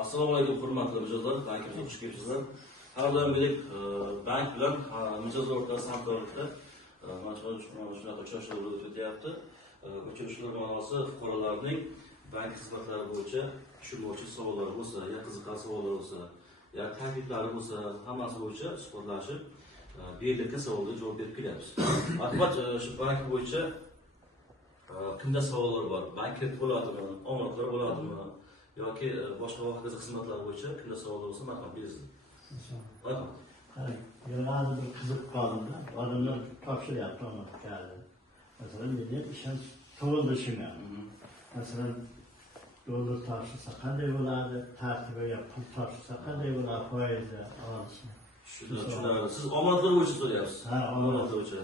Assalomu alaykum hurmatli mijozlar, bankimizga xush kelibsizlar. Har doimgidek bank bilan mijozlar o'rtasida hamkorlikda mana shunaqa uchrashuvlar bo'lib o'tyapti. Uchrashuvlar ma'nosi fuqarolarning bank xizmatlari bo'yicha tushunmovchi savollari bo'lsa, yo qiziqarli savollar bo'lsa, yo takliflari bo'lsa, hammasi bo'yicha suhbatlashib, berilgan savollarga javob berib kelyapmiz. Albatta shu bank bo'yicha kimda savollar bor? Bank kredit bo'ladimi, omonatlar bo'ladimi? yoki boshqa hokazo xizmatlar bo'yicha kimda savollar bo'lsa marhamat berilsin. Yo'llarda bir qiziq qoldi. Odamlar topshiryapti omonatga. Masalan, men ishonch to'g'ri shunga. Masalan, dollar topshirsa qanday bo'ladi? Tartibiga pul topshirsa qanday bo'ladi? Foizi olishi. Tushunarli. Siz omonatlar bo'yicha so'rayapsiz. Ha, omonatlar bo'yicha.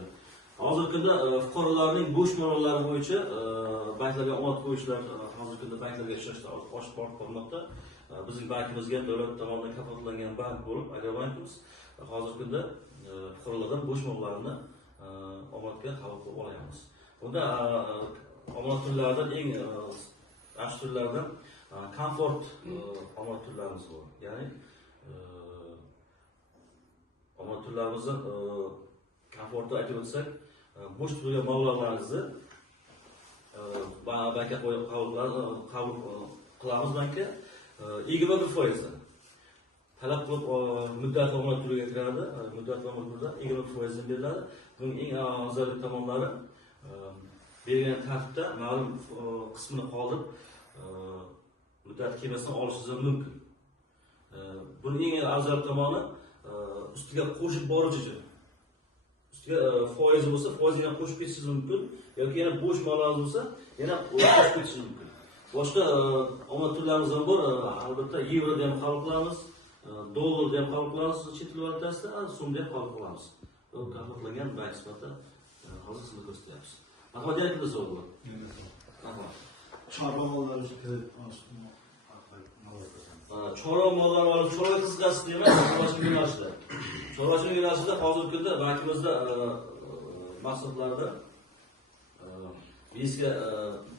Hozirgi kunda fuqarolarning bo'sh ma'lumotlar bo'yicha banklarga omonat qo'yishlar hozirgi kunda banklarga ishlashda oshib bormoqda. Bizning bankimizga davlat tomonidan kafolatlangan bank bo'lib, Agrobankimiz hozirgi kunda fuqarolardan bo'sh ma'lumotlarni omonatga qabul qilib olamiz. Bunda omonat turlaridan eng yaxshi turlardan komfort omonat turlarimiz bor. Ya'ni omonat turlarimizni komfortni aytib o'tsak, bo'sh turgan mablag'laringizni bankka qo'yib qabul qilamiz bankka 21%. Talab qilib muddat omonat turiga kiradi, muddat omonat turida 20% beriladi. Buning eng afzal tomonlari belgilangan tartibda ma'lum qismini qoldirib muddat kelmasdan olishingiz mumkin. Buning eng afzal tomoni ustiga qo'shib boruvchi foizi bo'lsa, foizini qo'shib ketishingiz mumkin yoki yana bo'sh mablag'ingiz bo'lsa, yana qo'shib ketishingiz mumkin. Boshqa omonat turlarimiz ham bor. Albatta, yevroda ham qabul qilamiz, dollarda ham qabul qilamiz, chet el valyutasida, so'mda ham qabul qilamiz. Bu kafolatlangan bank sifatida hozir xizmat ko'rsatyapmiz. Marhamat, yana kimda savol bor? Chorva mollari uchun kredit chorva mollari olib chorva qiziqasiz demak, chorvachilik yo'nalishida. Chorvachilik yo'nalishida hozirgi kunda bankimizda mahsulotlarda bizga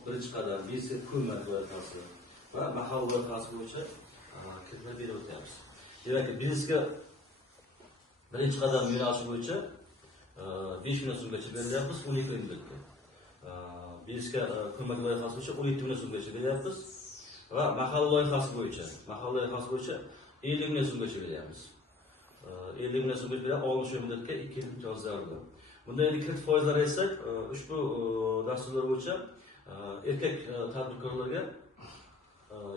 birinchi qadam, bizga ko'mak loyihasi va mahalla loyihasi bo'yicha kreditlar berib o'tyapmiz. Demak, bizga birinchi qadam yo'nalishi bo'yicha 5 million so'mgacha beryapmiz, 12 muddatga. Bizga ko'mak loyihasi bo'yicha 17 million so'mgacha beryapmiz. Va mahalla loyihasi bo'yicha 50 million so'mgacha beryapmiz. 50 million so'mgacha berib 60 muddatga 2 yil imtiyozlar. Bunda endi kredit foizlari esa ushbu dasturlar bo'yicha erkak tadbirkorlarga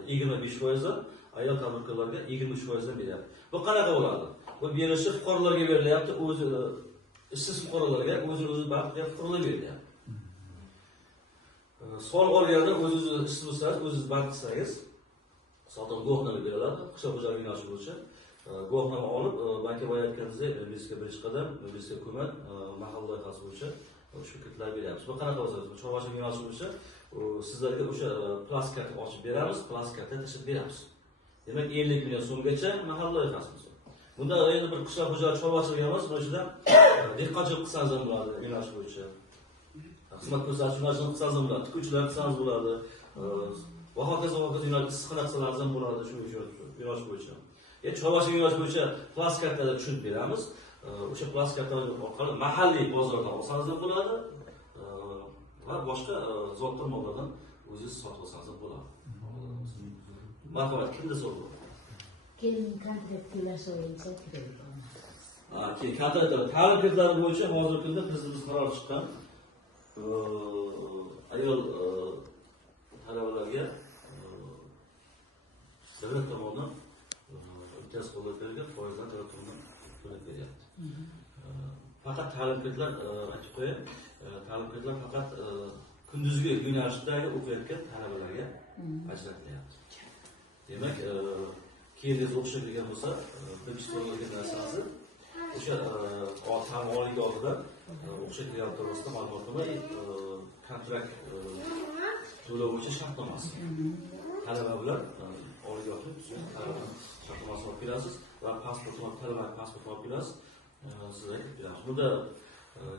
25%, ayol tadbirkorlarga 23% beryapti. Bu qanaqa bo'ladi? Bu berilishi fuqarolarga berilyapti, o'zi ishsiz fuqarolarga, o'zini baxtli fuqarolarga berilyapti. Soliq olganda o'zingiz ishsiz bo'lsangiz, o'zingiz bank qilsangiz, sotuv guvohnoma beriladi, qishloq xo'jaligi yo'nalishi bo'yicha. Guvohnoma olib, bankka borayotganingizda bizga birinchi qadam, bizga ko'mak, mahalla loyihasi bo'yicha shu kreditlar beryapmiz. Bu qanaqa bo'lsa, chorvachilik yo'nalishi bo'yicha sizlarga o'sha plastik karta ochib beramiz, plastik karta tashib beramiz. Demak, 50 million so'mgacha mahalla loyihasi. Bunda endi bir qishloq xo'jaligi chorvachilik emas, mana shudan dehqonchilik qilsangiz ham bo'ladi yo'nalish bo'yicha. Xizmat ko'rsatish yo'nalishini qilsangiz ham bo'ladi, tikuvchilar qilsangiz bo'ladi, va hokazo yo'nalish issiqxona qilsangiz ham bo'ladi shu yo'nalish bo'yicha. Chorvachilik yo'nalishi bo'yicha plastik kartalar tushunib beramiz. O'sha plastik kartalar orqali mahalliy bozordan olsangiz ham bo'ladi va boshqa zotli mollardan o'zingiz sotib olsangiz ham bo'ladi. Marhamat, kimda savol bor? Keyin kontrakt to'lash bo'yicha kredit olamiz. Keyin kontraktlar, ta'lim kreditlari bo'yicha hozirgi kunda prezidentimiz qaror chiqqan. Ayol talabalarga davlat tomonidan imtiyoz qo'llanilgan foizdan davlat tomonidan to'lab beryapti. Faqat ta'lim kreditlar aytib qo'yay, ta'lim kreditlar faqat kunduzgi yo'nalishdagi o'qiyotgan talabalarga ajratilyapti. Demak, keyingiz o'qishga kirgan bo'lsa, birinchi to'lgan narsangizni o'sha ta'lim oliy oldida o'qishga kirgan to'g'risida ma'lumotnoma, kontrakt to'lov bo'yicha shartnomasi. Talaba bilan oliygohlik shartnomasini olib kelasiz va pasportni olib kelasiz. Sizga beramiz. Bunda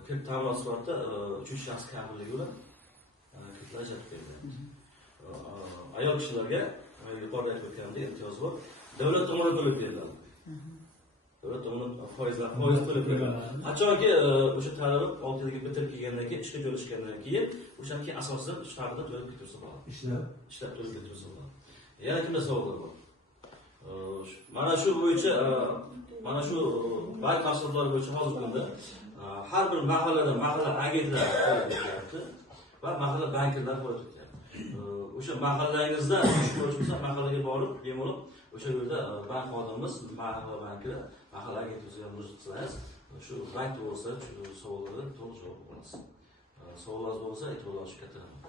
kredit ta'minot sifatida 3 shaxs kafilligi bilan kreditlar ajratib beriladi. Ayol kishilarga yuqorida aytib o'tganimdek imtiyoz bor. Davlat tomonidan to'lab beriladi. Davlat tomonidan foiz to'lab beriladi. Qachonki o'sha talaba 6 yilga bitirib kelgandan keyin, ishga joylashgandan keyin, o'shandan keyin asosan ish haqida to'lab ketursa bo'ladi. Ishlab to'lab ketursa bo'ladi. Yana kimda savollar bor? Mana shu bo'yicha mana shu bank tafsilotlari bo'yicha hozirgi kunda har bir mahallada mahalla agentlar faoliyat yuryapti va mahalla bankirlar faoliyat yuryapti. O'sha mahallangizda ish ko'rish bo'lsa, mahallaga borib, bemalol o'sha yerda bank xodimimiz, mahalla bankiri, mahalla agentimizga murojaat qilsangiz, shu bank to'g'risida savollarga to'liq javob olasiz. Savollaringiz bo'lsa, e'tiborga olishga kiraman.